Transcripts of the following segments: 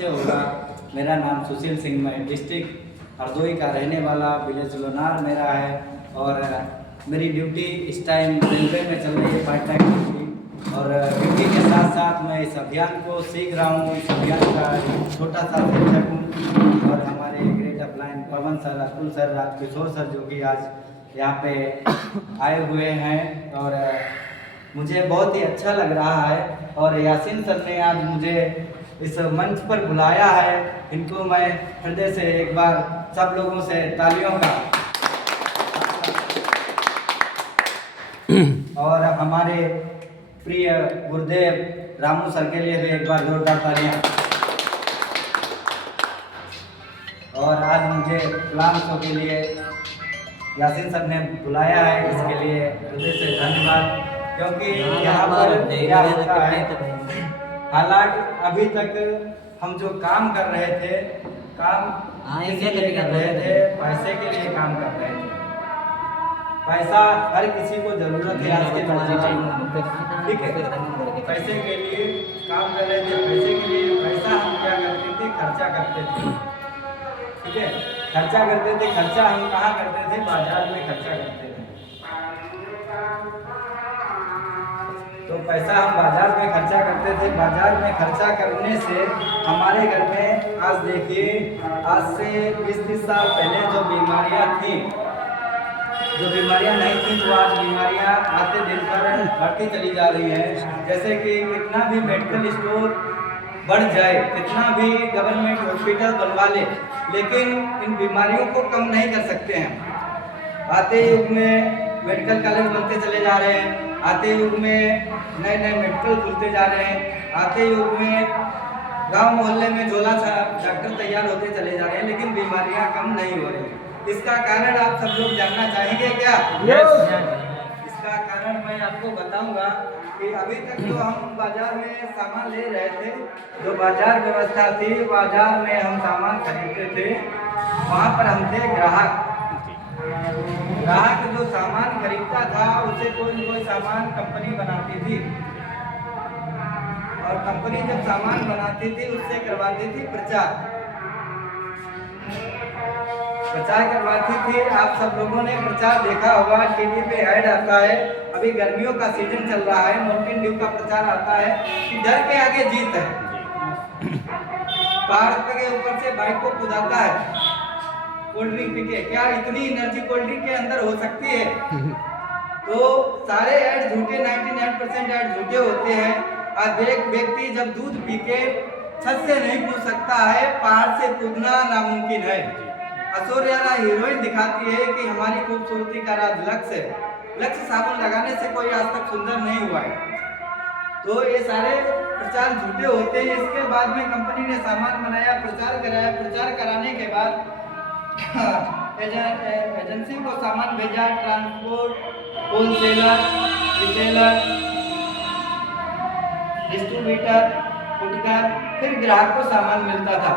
परिचय होगा। मेरा नाम सुशील सिंह, मैं डिस्ट्रिक्ट हरदोई का रहने वाला, विलेज लोनार मेरा है। और मेरी ड्यूटी इस टाइम रेलवे में चल रही है, पार्ट टाइम ड्यूटी। और ड्यूटी के साथ साथ मैं इस अभियान को सीख रहा हूँ। इस अभियान का छोटा सा शिक्षक हूँ। और हमारे great upline Pawan sir, Atul sir, Rajkishore sir जो कि आज यहाँ पे आए हुए हैं, और मुझे बहुत ही अच्छा लग रहा है। और यासीन सर ने आज मुझे इस मंच पर बुलाया है, इनको मैं हृदय से एक बार सब लोगों से तालियों का और हमारे प्रिय गुरुदेव रामू सर के लिए भी एक बार जोरदार तालियां। और आज मुझे प्लान शो के लिए यासीन सर ने बुलाया है, इसके लिए हृदय से धन्यवाद। क्योंकि यहाँ पर क्या होता है, हालांकि अभी तक हम जो काम कर रहे थे, काम इसलिए कर रहे थे, पैसे के लिए काम कर रहे थे। पैसा हर किसी को जरूरत है आज के दौर में, ठीक है। पैसे के लिए काम कर रहे थे, पैसे के लिए पैसा हम क्या करते थे, खर्चा करते थे, ठीक है। खर्चा करते थे, खर्चा हम कहाँ करते थे, बाजार में खर्चा करते थे। तो पैसा हम बाजार में खर्चा करते थे। बाजार में खर्चा करने से हमारे घर में आज देखिए, आज से 20-30 साल पहले जो बीमारियां थी, जो बीमारियां नहीं थी, तो आज बीमारियां आते दिन पर बढ़ती चली जा रही है। जैसे कि कितना भी मेडिकल स्टोर बढ़ जाए, कितना भी गवर्नमेंट हॉस्पिटल बनवा ले, लेकिन इन बीमारियों को कम नहीं कर सकते हैं। आते युग में मेडिकल कॉलेज बनते चले जा रहे हैं, आते युग में नए नए मेडिकल खुलते जा रहे हैं, आते युग में गांव मोहल्ले में झोला डॉक्टर तैयार होते चले जा रहे हैं, लेकिन बीमारियां कम नहीं हो रही। इसका कारण आप सब लोग जानना चाहेंगे क्या? इसका कारण मैं आपको बताऊंगा कि अभी तक जो हम बाजार में सामान ले रहे थे, जो बाजार व्यवस्था थी, बाजार में हम सामान खरीदते थे, वहाँ पर हम थे ग्राहक। ग्राहक जो सामान खरीदता था, उसे कोई न कोई सामान कंपनी बनाती थी, और कंपनी जब सामान बनाती थी उससे करवाती थी प्रचार करवाती थी। आप सब लोगों ने प्रचार देखा होगा, टीवी पे ऐड आता है। अभी गर्मियों का सीजन चल रहा है, माउंटेन ड्यू का प्रचार आता है कि डर के आगे जीत है। पहाड़ के ऊपर से बाइक को कुदाता है कोल्ड ड्रिंक पी के, क्या इतनी एनर्जी कोल्ड ड्रिंक के अंदर हो सकती है? तो सारे ऐड झूठे, 99% ऐड झूठे होते हैं। आज एक व्यक्ति जब दूध पी के छत से नहीं कूद सकता है, पहाड़ से कूदना नामुमकिन है। ऐश्वर्या राय हीरोइन दिखाती है कि हमारी खूबसूरती का राज लक्ष्य है। लक्ष्य साबुन लगाने से कोई आज तक सुंदर नहीं हुआ है। तो ये सारे प्रचार झूठे होते हैं। इसके बाद में कंपनी ने सामान बनाया, प्रचार कराया, प्रचार कराने के बाद एजेंसी को सामान भेजा, ट्रांसपोर्ट, होलसेलर, रिटेलर, डिस्ट्रीब्यूटर, फुटकर, फिर ग्राहक को सामान मिलता था।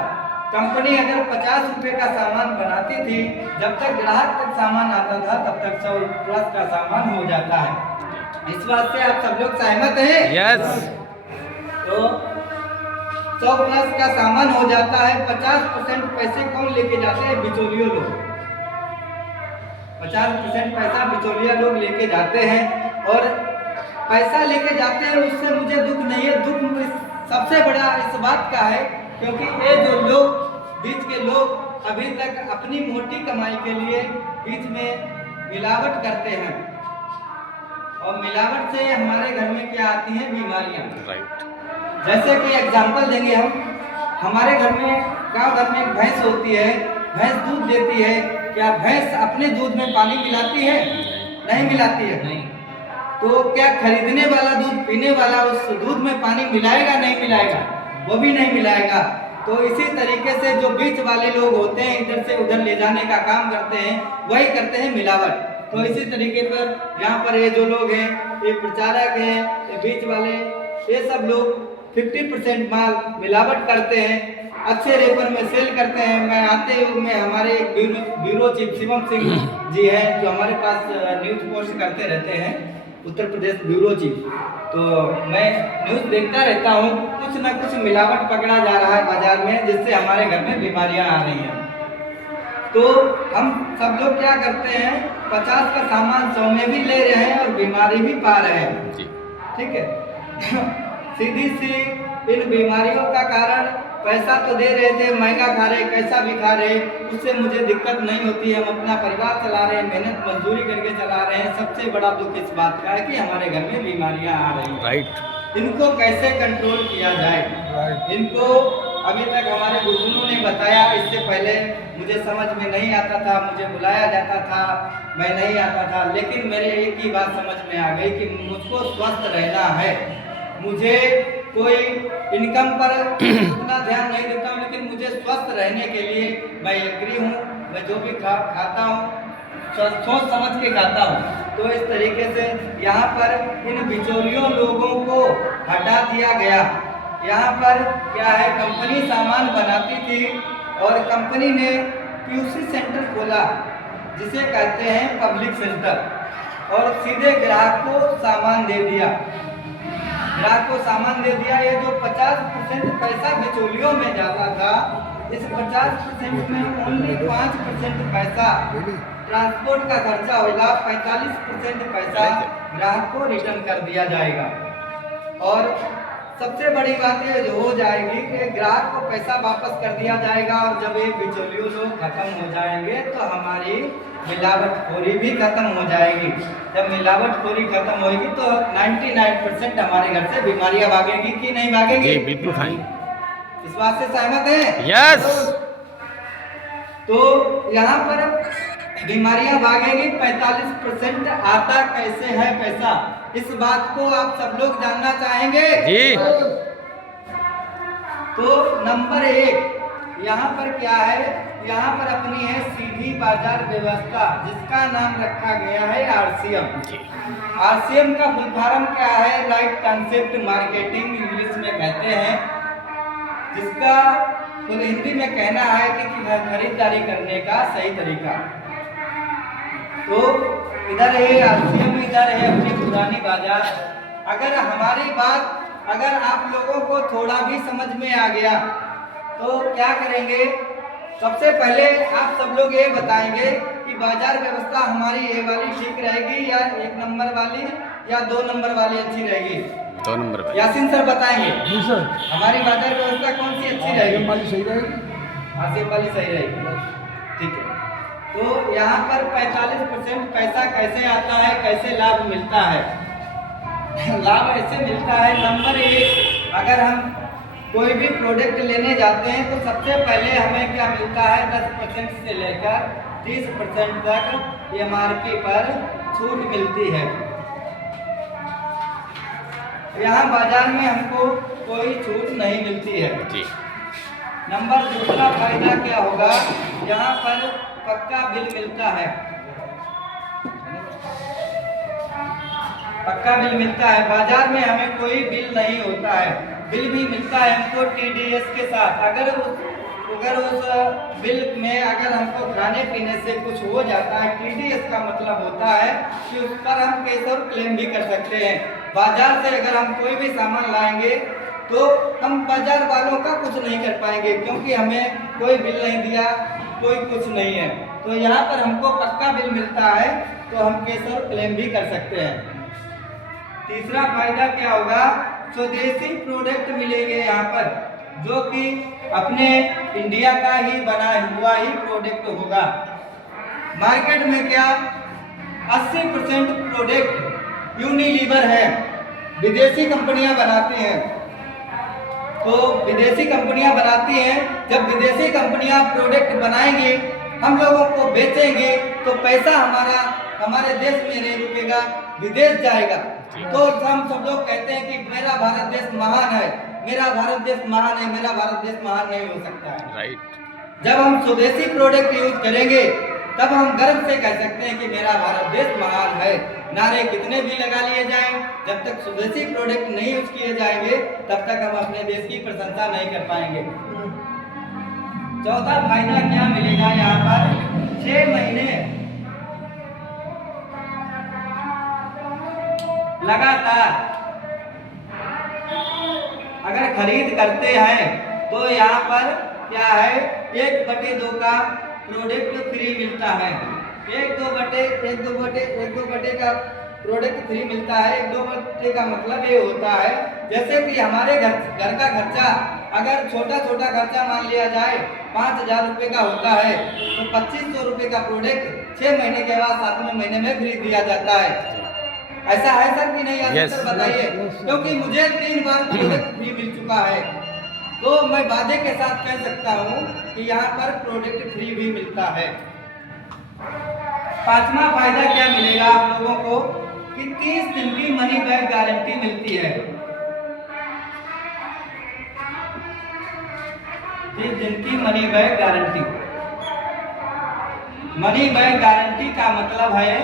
कंपनी अगर 50 रुपए का सामान बनाती थी, जब तक ग्राहक तक सामान आता था, तब तक 100+ का सामान हो जाता है। इस बात से आप सब लोग सहमत हैं? यस। तो 100+ का सामान हो जाता है। 50% पैसे कौन लेके जाते हैं? बिचौलियों लोग। 50% पैसा बिचौलिया लोग लेके जाते हैं, और पैसा लेके जाते हैं, उससे मुझे दुख नहीं है। दुख सबसे बड़ा इस बात का है क्योंकि ये जो लोग, बीच के लोग अभी तक अपनी मोटी कमाई के लिए बीच में मिलावट करते हैं, और मिलावट से हमारे घर में क्या आती हैं? बीमारियां। राइट। जैसे कि एग्जाम्पल देंगे हम, हमारे घर में गांव घर में एक भैंस होती है, भैंस दूध देती है। क्या भैंस अपने दूध में पानी मिलाती है? नहीं मिलाती है। नहीं। तो क्या खरीदने वाला दूध पीने वाला उस दूध में पानी मिलाएगा? नहीं मिलाएगा, वो भी नहीं मिलाएगा। तो इसी तरीके से जो बीच वाले लोग होते हैं, इधर से उधर ले जाने का काम करते हैं, वही करते हैं मिलावट। तो इसी तरीके पर यहाँ पर ये जो लोग हैं, ये प्रचारक हैं, ये बीच वाले, ये सब लोग 50% माल मिलावट करते हैं, अच्छे रेपर में सेल करते हैं। मैं आते युग में हमारे ब्यूरो चीफ शिवम सिंह जी हैं, जो हमारे पास न्यूज पोस्ट करते रहते हैं। Uttar Pradesh bureau chief. तो मैं न्यूज़ देखता रहता हूँ, कुछ ना कुछ मिलावट पकड़ा जा रहा है बाजार में, जिससे हमारे घर में बीमारियाँ आ रही हैं। तो हम सब लोग क्या करते हैं, 50 का सामान 100 में भी ले रहे हैं और बीमारी भी पा रहे हैं। ठीक है। सीधी सी इन बीमारियों का कारण पैसा तो दे रहे थे, महंगा खा रहे, कैसा भी खा रहे, उससे मुझे दिक्कत नहीं होती है। हम अपना परिवार चला रहे हैं, मेहनत मजदूरी करके चला रहे हैं। सबसे बड़ा दुख इस बात का है कि हमारे घर में बीमारियां आ रही हैं। राइट। इनको कैसे कंट्रोल किया जाए? इनको अभी तक हमारे बुजुर्गों ने बताया, इससे पहले मुझे समझ में नहीं आता था, मुझे बुलाया जाता था, मैं नहीं आता था। लेकिन मेरे एक ही बात समझ में आ गई कि मुझको स्वस्थ रहना है। मुझे कोई इनकम पर उतना ध्यान नहीं देता हूँ, लेकिन मुझे स्वस्थ रहने के लिए मैं एग्री हूँ। मैं जो भी खाता हूँ सोच समझ के खाता हूँ। तो इस तरीके से यहाँ पर इन बिचौलियों लोगों को हटा दिया गया। यहाँ पर क्या है, कंपनी सामान बनाती थी और कंपनी ने पीयूसी सेंटर खोला, जिसे कहते हैं पब्लिक सेंटर, और सीधे ग्राहक को सामान दे दिया। ग्राहक को सामान दे दिया। ये जो 50% पैसा बिचौलियों में जाता था, इस 50% में ओनली 5% पैसा ट्रांसपोर्ट का खर्चा होगा, 45% पैसा ग्राहक को रिटर्न कर दिया जाएगा। और सबसे बड़ी बात ये जो हो जाएगी कि ग्राहक को पैसा वापस कर दिया जाएगा, और जब ये बिचौलियों लोग खत्म हो जाएंगे तो हमारी मिलावटखोरी भी खत्म हो जाएगी। जब मिलावटखोरी खत्म होगी तो 99% हमारे घर से बीमारियां भागेंगी कि नहीं भागेंगी? बिल्कुल भाई। इस बात से सहमत हैं? यस। तो यहाँ पर बीमारियां भागेंगी। 45% आता कैसे है पैसा, इस बात को आप सब लोग जानना चाहेंगे जी। तो नंबर 1 यहाँ पर क्या है, यहाँ पर अपनी है सीधी बाजार व्यवस्था, जिसका नाम रखा गया है RCM। RCM का फुल फॉर्म क्या है? राइट कॉन्सेप्ट मार्केटिंग इंग्लिश में कहते हैं, जिसका फुल हिंदी में कहना है कि खरीदारी करने का सही तरीका। तो इधर है RCM, इधर है अपनी पुरानी बाजार। अगर हमारी बात अगर आप लोगों को थोड़ा भी समझ में आ गया तो क्या करेंगे? सबसे पहले आप सब लोग ये बताएंगे कि बाजार व्यवस्था हमारी ये वाली ठीक रहेगी या 1 नंबर वाली या 2 नंबर वाली अच्छी रहेगी? 2 नंबर वाली। यासीन सर बताएंगे। जी सर। हमारी बाजार व्यवस्था कौन सी अच्छी रहेगी? वाली सही रहेगी। RCM वाली सही रहेगी। ठीक है। तो यहाँ पर 45% पैसा कैसे आता है, कैसे लाभ मिलता है? लाभ ऐसे मिलता है, नंबर 1 अगर हम कोई भी प्रोडक्ट लेने जाते हैं तो सबसे पहले हमें क्या मिलता है? 10% से लेकर 30% तक MRP पर छूट मिलती है। यहाँ बाजार में हमको कोई छूट नहीं मिलती है जी। नंबर 2 फायदा क्या होगा? यहाँ पर पक्का बिल मिलता है। पक्का बिल मिलता है। बाजार में हमें कोई बिल नहीं होता है। बिल भी मिलता है हमको TDS के साथ। अगर उस बिल में अगर हमको खाने पीने से कुछ हो जाता है, TDS का मतलब होता है कि उस पर हम केस और क्लेम भी कर सकते हैं। बाजार से अगर हम कोई भी सामान लाएंगे तो हम बाजार वालों का कुछ नहीं कर पाएंगे, क्योंकि हमें कोई बिल नहीं दिया, कोई कुछ नहीं है। तो यहाँ पर हमको पक्का बिल मिलता है तो हम केस और क्लेम भी कर सकते हैं। तीसरा फायदा क्या होगा? स्वदेशी प्रोडक्ट मिलेंगे यहाँ पर, जो कि अपने इंडिया का ही बना हुआ ही प्रोडक्ट होगा। मार्केट में क्या 80% प्रोडक्ट यूनिलीवर है, विदेशी कंपनियां बनाती हैं। तो विदेशी कंपनियां बनाती हैं, जब विदेशी कंपनियां प्रोडक्ट बनाएंगी, हम लोगों को बेचेंगे, तो पैसा हमारे देश में नहीं रुकेगा, विदेश जाएगा। तो हम सब लोग कहते हैं कि मेरा भारत देश महान है, मेरा भारत देश महान है, मेरा भारत देश महान नहीं हो सकता है। राइट। जब हम स्वदेशी प्रोडक्ट यूज करेंगे तब हम गर्व से कह सकते हैं कि मेरा भारत देश महान है। नारे कितने भी लगा लिए जाएं, जब तक स्वदेशी प्रोडक्ट नहीं यूज किए जाएंगे तब तक हम अपने देश की प्रशंसा नहीं कर पाएंगे। चौथा फायदा क्या मिलेगा? यहाँ पर 6 महीने लगातार अगर खरीद करते हैं तो यहाँ पर क्या है 1/2 का प्रोडक्ट फ्री मिलता है। 1/2 का प्रोडक्ट फ्री मिलता है। 1/2 का मतलब ये होता है जैसे कि हमारे घर का खर्चा अगर छोटा खर्चा मान लिया जाए 5,000 रुपये का होता है तो 2,500 रुपये का प्रोडक्ट 6 महीने के बाद 7वें महीने में फ्री दिया जाता है। ऐसा है सर कि नहीं? yes. सर बताइए, क्योंकि मुझे 3 बार प्रोडक्ट फ्री मिल चुका है तो मैं वादे के साथ कह सकता हूँ कि यहाँ पर प्रोडक्ट फ्री भी मिलता है। 5वां फायदा क्या मिलेगा आप लोगों को कि 30 दिन की मनी बैक गारंटी मिलती है। 30 दिन की money back guarantee. Money back guarantee का मतलब है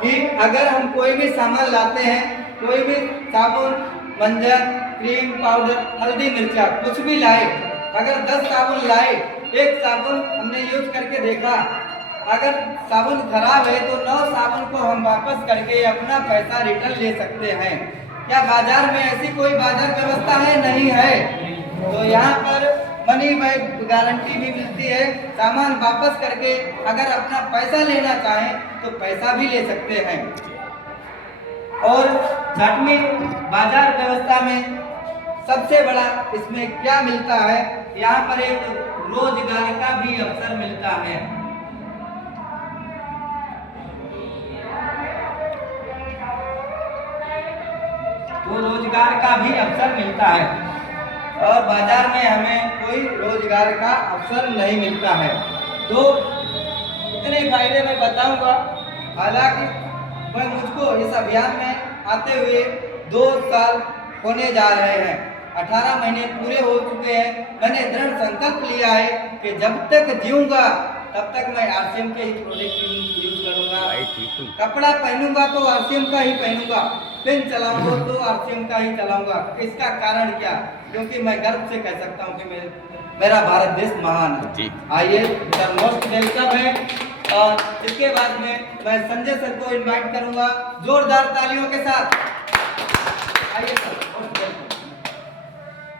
कि अगर हम कोई भी सामान लाते हैं, कोई भी साबुन, मंजन, क्रीम, पाउडर, हल्दी, मिर्चा कुछ भी लाए, अगर 10 साबुन लाए, एक साबुन हमने यूज करके देखा, अगर साबुन खराब है तो 9 साबुन को हम वापस करके अपना पैसा रिटर्न ले सकते हैं। क्या बाजार में ऐसी कोई बाजार व्यवस्था है? नहीं है। तो यहाँ पर मनी बैक गारंटी भी मिलती है। सामान वापस करके अगर अपना पैसा लेना चाहें तो पैसा भी ले सकते हैं। और झट में बाजार व्यवस्था में सबसे बड़ा इसमें क्या मिलता है, यहाँ पर एक रोजगार का भी अवसर मिलता है। तो रोजगार का भी अवसर मिलता है और बाजार में हमें कोई रोजगार का अवसर नहीं मिलता है। तो इतने फायदे मैं बताऊंगा। हालांकि मैं मुझको इस अभियान में आते हुए 2 साल होने जा रहे हैं, 18 महीने पूरे हो चुके हैं। मैंने दृढ़ संकल्प लिया है कि जब तक जीऊंगा तब तक मैं आरसीएम के ही प्रोडक्ट यूज करूंगा। कपड़ा पहनूंगा तो आरसीएम का ही पहनूंगा, पेन चलाऊंगा तो आरसीएम का ही चलाऊंगा। इसका कारण क्या? क्योंकि मैं गर्व से कह सकता हूं कि मेरा भारत देश महान है। आइए, मेरा मोस्ट वेलकम है। और इसके बाद में मैं संजय सर को इनवाइट करूंगा जोरदार तालियों के साथ। आइए सर।